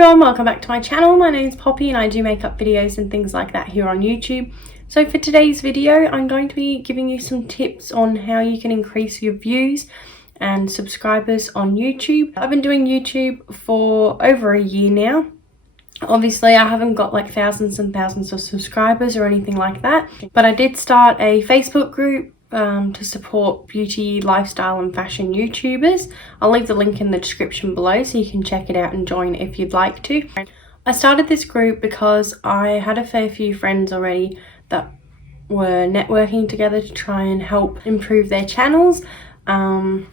everyone, welcome back to my channel. My name's Poppy and I do makeup videos and things like that here on YouTube. So for today's video, I'm going to be giving you some tips on how you can increase your views and subscribers on YouTube. I've been doing YouTube for over a year now. Obviously, I haven't got like thousands and thousands of subscribers or anything like that, but I did start a Facebook group to support beauty, lifestyle and fashion YouTubers. I'll leave the link in the description below so you can check it out and join if you'd like to. I started this group because I had a fair few friends already that were networking together to try and help improve their channels. So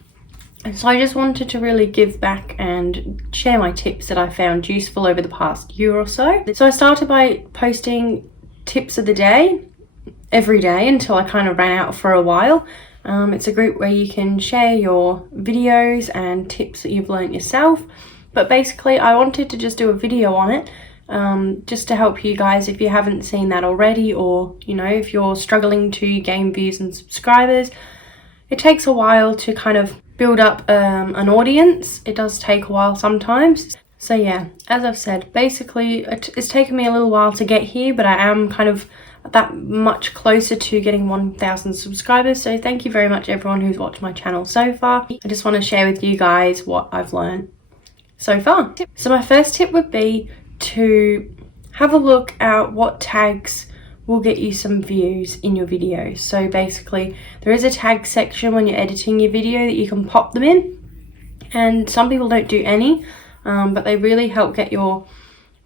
I just wanted to really give back and share my tips that I found useful over the past year or so. So I started by posting tips of the day every day until I kind of ran out for a while. It's a group where you can share your videos and tips that you've learnt yourself. But basically I wanted to just do a video on it just to help you guys if you haven't seen that already, or you know, if you're struggling to gain views and subscribers. It takes a while to kind of build up an audience. It does take a while sometimes. So yeah, as I've said, basically it's taken me a little while to get here, but I am kind of that much closer to getting 1,000 subscribers. So thank you very much everyone who's watched my channel so far. I just want to share with you guys what I've learned so far. So my first tip would be to have a look at what tags will get you some views in your videos. So basically there is a tag section when you're editing your video that you can pop them in, and some people don't do any, but they really help get your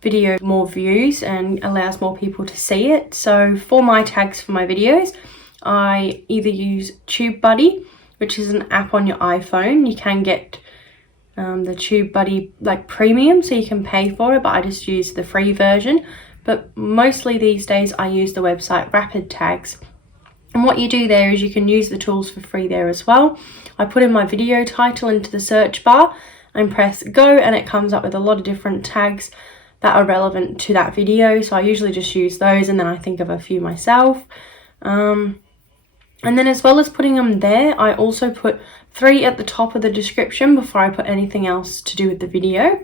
video more views and allows more people to see it. So for my tags for my videos, I either use TubeBuddy, which is an app on your iPhone. You can get the TubeBuddy like premium, so you can pay for it, but I just use the free version. But mostly these days I use the website Rapid Tags, and what you do there is you can use the tools for free there as well. I put in my video title into the search bar and press go, and it comes up with a lot of different tags that are relevant to that video. So I usually just use those, and then I think of a few myself. And then as well as putting them there, I also put 3 at the top of the description before I put anything else to do with the video.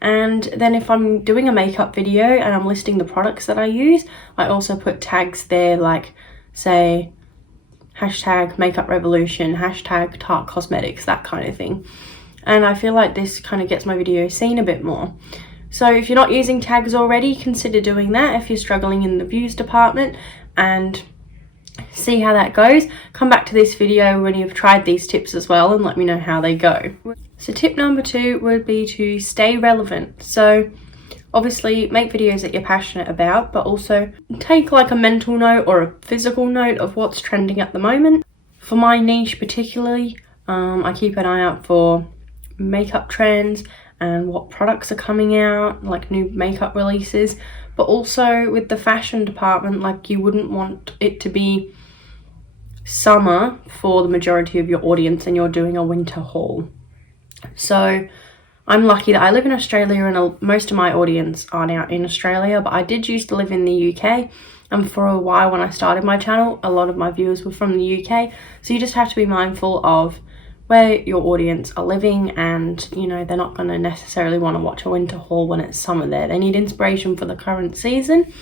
And then if I'm doing a makeup video and I'm listing the products that I use, I also put tags there, like say hashtag makeup revolution, hashtag Tarte cosmetics, that kind of thing. And I feel like this kind of gets my video seen a bit more. So if you're not using tags already, consider doing that if you're struggling in the views department, and see how that goes. Come back to this video when you've tried these tips as well and let me know how they go. So tip number 2 would be to stay relevant. So obviously make videos that you're passionate about, but also take like a mental note or a physical note of what's trending at the moment. For my niche particularly, I keep an eye out for makeup trends and what products are coming out, like new makeup releases. But also with the fashion department, like you wouldn't want it to be summer for the majority of your audience and you're doing a winter haul. So I'm lucky that I live in Australia and most of my audience are now in Australia, but I did used to live in the UK, and for a while when I started my channel, a lot of my viewers were from the UK. So you just have to be mindful of where your audience are living, and you know, they're not going to necessarily want to watch a winter haul when it's summer there. They need inspiration for the current season.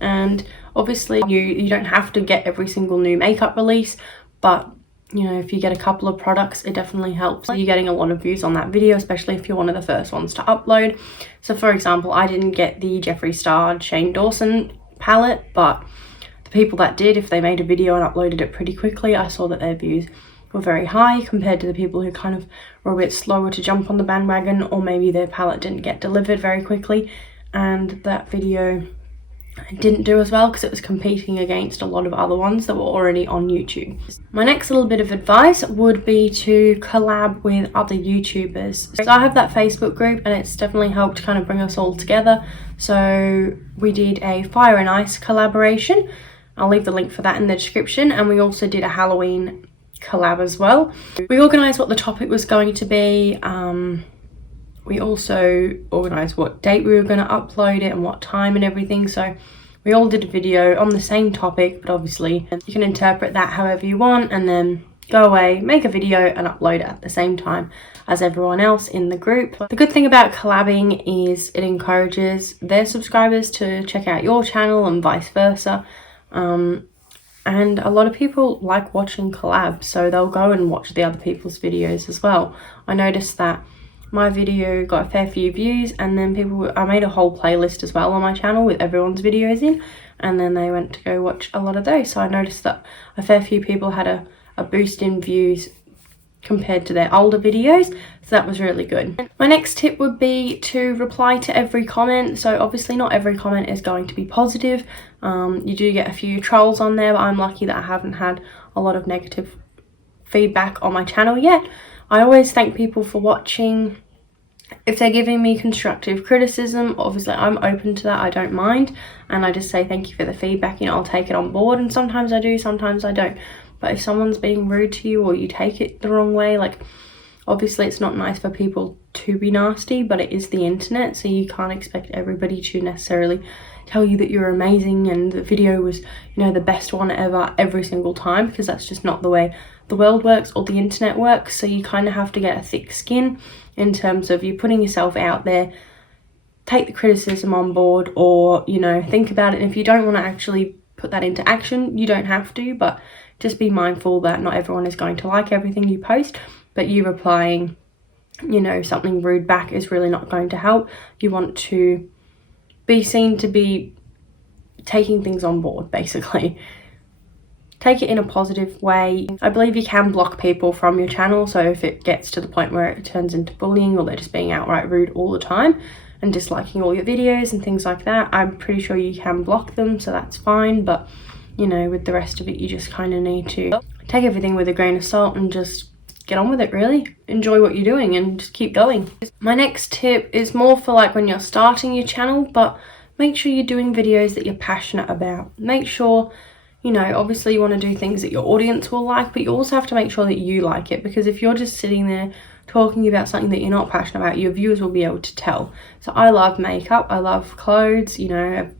And obviously you don't have to get every single new makeup release, but you know, if you get a couple of products, it definitely helps. You're getting a lot of views on that video, especially if you're one of the first ones to upload. So for example, I didn't get the Jeffree Star Shane Dawson palette, but the people that did, if they made a video and uploaded it pretty quickly, I saw that their views were very high compared to the people who kind of were a bit slower to jump on the bandwagon, or maybe their palette didn't get delivered very quickly and that video didn't do as well because it was competing against a lot of other ones that were already on YouTube. My next little bit of advice would be to collab with other YouTubers. So I have that Facebook group and it's definitely helped kind of bring us all together. So we did a Fire and Ice collaboration. I'll leave the link for that in the description, and we also did a Halloween collab as well. We organised what the topic was going to be. We also organised what date we were going to upload it and what time and everything. So we all did a video on the same topic, but obviously you can interpret that however you want, and then go away, make a video and upload it at the same time as everyone else in the group. The good thing about collabing is it encourages their subscribers to check out your channel and vice versa. And a lot of people like watching collabs, so they'll go and watch the other people's videos as well. I noticed that my video got a fair few views, and then I made a whole playlist as well on my channel with everyone's videos in, and then they went to go watch a lot of those. So I noticed that a fair few people had a boost in views compared to their older videos, so that was really good. My next tip would be to reply to every comment. So obviously not every comment is going to be positive. You do get a few trolls on there, but I'm lucky that I haven't had a lot of negative feedback on my channel yet. I always thank people for watching. If they're giving me constructive criticism, obviously I'm open to that, I don't mind, and I just say thank you for the feedback, you know, I'll take it on board, and sometimes I do, sometimes I don't. But if someone's being rude to you or you take it the wrong way, like, obviously it's not nice for people to be nasty, but it is the internet, so you can't expect everybody to necessarily tell you that you're amazing and the video was, you know, the best one ever every single time, because that's just not the way the world works or the internet works. So you kind of have to get a thick skin in terms of you putting yourself out there, take the criticism on board, or, you know, think about it. And if you don't want to actually put that into action, you don't have to, but just be mindful that not everyone is going to like everything you post, but you replying, you know, something rude back is really not going to help. You want to be seen to be taking things on board, basically. Take it in a positive way. I believe you can block people from your channel, so if it gets to the point where it turns into bullying or they're just being outright rude all the time and disliking all your videos and things like that, I'm pretty sure you can block them, so that's fine. But, you know, with the rest of it, you just kind of need to take everything with a grain of salt and just get on with it, really. Enjoy what you're doing and just keep going. My next tip is more for like when you're starting your channel, but make sure you're doing videos that you're passionate about. Make sure, you know, obviously you want to do things that your audience will like, but you also have to make sure that you like it, because if you're just sitting there talking about something that you're not passionate about, your viewers will be able to tell. So I love makeup, I love clothes, you know,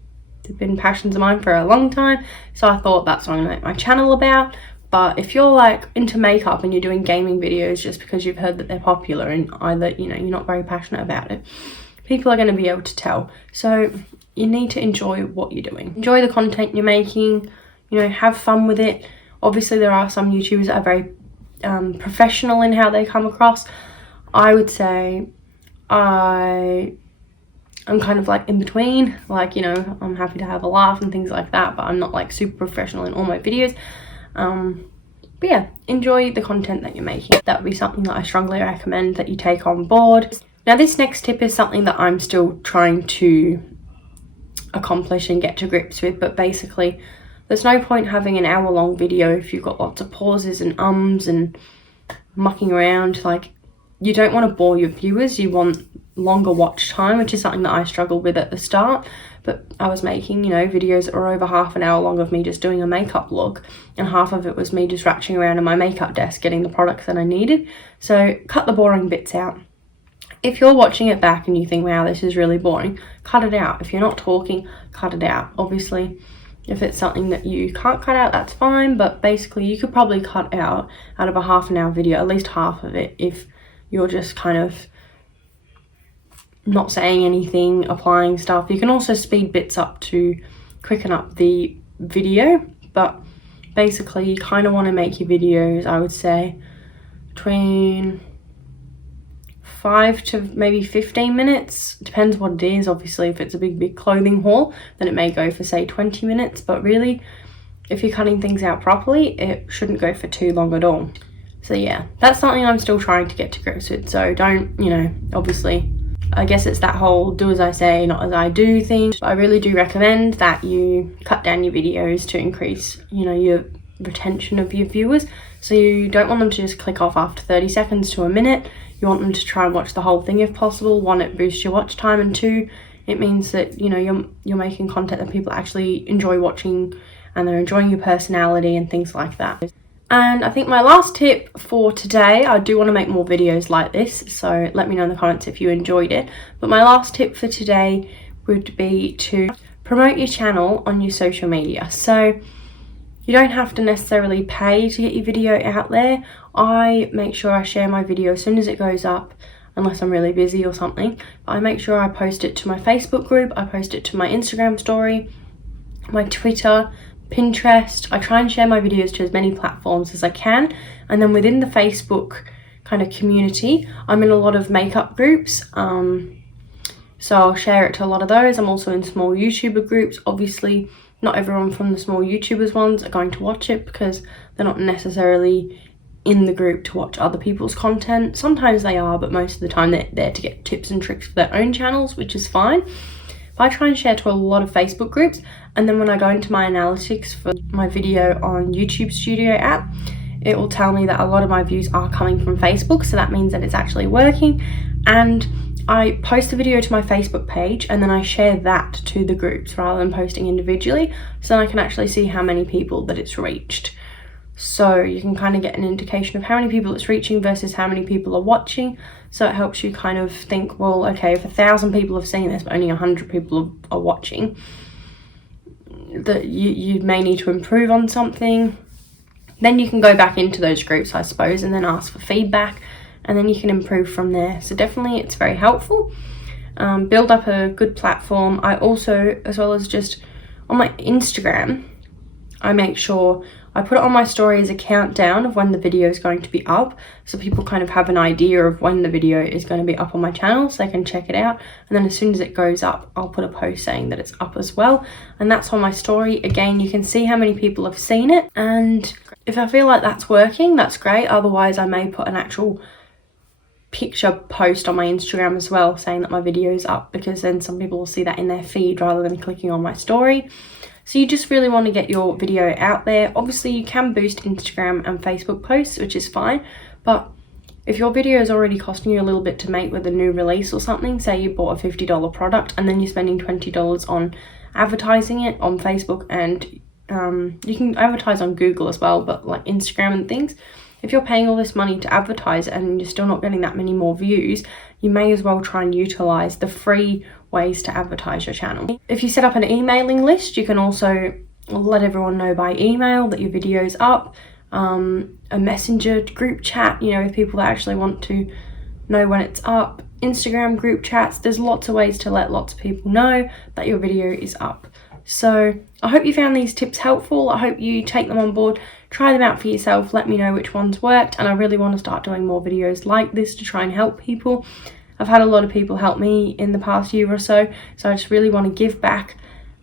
they've been passions of mine for a long time, so I thought that's what I'm going to make my channel about. But if you're like into makeup and you're doing gaming videos just because you've heard that they're popular and either, you know, you're not very passionate about it, people are going to be able to tell. So you need to enjoy what you're doing. Enjoy the content you're making, you know, have fun with it. Obviously there are some YouTubers that are very professional in how they come across. I would say I'm kind of like in between, like, you know, I'm happy to have a laugh and things like that, but I'm not like super professional in all my videos. But yeah, enjoy the content that you're making. That would be something that I strongly recommend that you take on board. Now this next tip is something that I'm still trying to accomplish and get to grips with, but basically there's no point having an hour-long video if you've got lots of pauses and ums and mucking around. Like, you don't want to bore your viewers, you want longer watch time, which is something that I struggled with at the start. But I was making, you know, videos that were over half an hour long of me just doing a makeup look, and half of it was me just ratcheting around in my makeup desk getting the products that I needed. So cut the boring bits out. If you're watching it back and you think, wow, this is really boring, cut it out. If you're not talking, cut it out. Obviously, if it's something that you can't cut out, that's fine, but basically you could probably cut out of a half an hour video, at least half of it, if you're just kind of not saying anything, applying stuff. You can also speed bits up to quicken up the video, but basically you kind of want to make your videos, I would say, between 5 to maybe 15 minutes. Depends what it is. Obviously, if it's a big clothing haul, then it may go for, say, 20 minutes. But really, if you're cutting things out properly, it shouldn't go for too long at all. So yeah, that's something I'm still trying to get to grips with. So don't, you know, obviously, I guess it's that whole do as I say, not as I do thing. I really do recommend that you cut down your videos to increase, you know, your retention of your viewers. So you don't want them to just click off after 30 seconds to a minute. You want them to try and watch the whole thing if possible. One, it boosts your watch time, and two, it means that, you know, you're making content that people actually enjoy watching and they're enjoying your personality and things like that. And I think my last tip for today, I do want to make more videos like this, so let me know in the comments if you enjoyed it. But my last tip for today would be to promote your channel on your social media. So You don't have to necessarily pay to get your video out there. I make sure I share my video as soon as it goes up, unless I'm really busy or something. But I make sure I post it to my Facebook group, I post it to my Instagram story, my Twitter, Pinterest. I try and share my videos to as many platforms as I can. And then within the Facebook kind of community, I'm in a lot of makeup groups. So I'll share it to a lot of those. I'm also in small YouTuber groups. Obviously, not everyone from the small YouTubers ones are going to watch it because they're not necessarily in the group to watch other people's content. Sometimes they are, but most of the time they're there to get tips and tricks for their own channels, which is fine. But I try and share to a lot of Facebook groups, and then when I go into my analytics for my video on YouTube Studio app, it will tell me that a lot of my views are coming from Facebook, so that means that it's actually working. And I post the video to my Facebook page and then I share that to the groups rather than posting individually, so then I can actually see how many people that it's reached. So you can kind of get an indication of how many people it's reaching versus how many people are watching. So it helps you kind of think, well, okay, if 1,000 people have seen this but only 100 people are watching, that you may need to improve on something. Then you can go back into those groups, I suppose, and then ask for feedback, and then you can improve from there. So definitely it's very helpful. Build up a good platform. I also, as well as just on my Instagram, I make sure I put it on my story as a countdown of when the video is going to be up, so people kind of have an idea of when the video is going to be up on my channel so they can check it out. And then as soon as it goes up, I'll put a post saying that it's up as well, and that's on my story. Again, you can see how many people have seen it, and if I feel like that's working, that's great. Otherwise, I may put an actual picture post on my Instagram as well saying that my video is up, because then some people will see that in their feed rather than clicking on my story. So you just really want to get your video out there. Obviously you can boost Instagram and Facebook posts, which is fine, but if your video is already costing you a little bit to make with a new release or something, say you bought a $50 product and then you're spending $20 on advertising it on Facebook, and you can advertise on Google as well, but like Instagram and things, if you're paying all this money to advertise and you're still not getting that many more views, you may as well try and utilize the free ways to advertise your channel. If you set up an emailing list, you can also let everyone know by email that your video's up. A messenger group chat, with people that actually want to know when it's up. Instagram group chats. There's lots of ways to let lots of people know that your video is up. So I hope you found these tips helpful. I hope you take them on board, try them out for yourself, let me know which ones worked, and I really want to start doing more videos like this to try and help people. I've had a lot of people help me in the past year or so I just really want to give back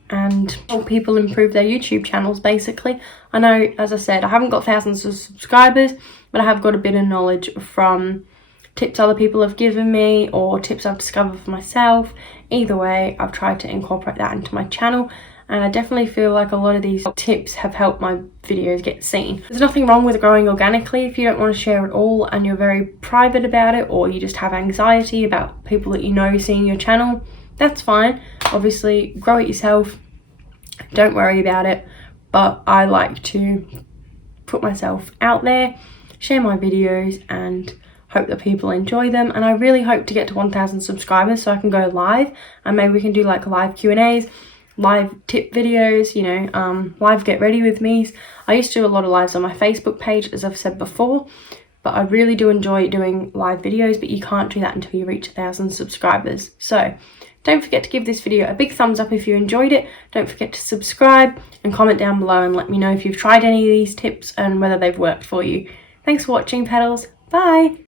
and help people improve their YouTube channels, basically. I know, as I said, I haven't got thousands of subscribers, but I have got a bit of knowledge from tips other people have given me or tips I've discovered for myself. Either way, I've tried to incorporate that into my channel, and I definitely feel like a lot of these tips have helped my videos get seen. There's nothing wrong with growing organically. If you don't want to share it all and you're very private about it, or you just have anxiety about people that you know seeing your channel, that's fine. Obviously, grow it yourself. Don't worry about it. But I like to put myself out there, share my videos, and hope that people enjoy them. And I really hope to get to 1,000 subscribers so I can go live, and maybe we can do like live Q&As, live tip videos, live get ready with me's. I used to do a lot of lives on my Facebook page, as I've said before, but I really do enjoy doing live videos, but you can't do that until you reach 1,000 subscribers. So don't forget to give this video a big thumbs up if you enjoyed it. Don't forget to subscribe and comment down below and let me know if you've tried any of these tips and whether they've worked for you. Thanks for watching, Petals. Bye!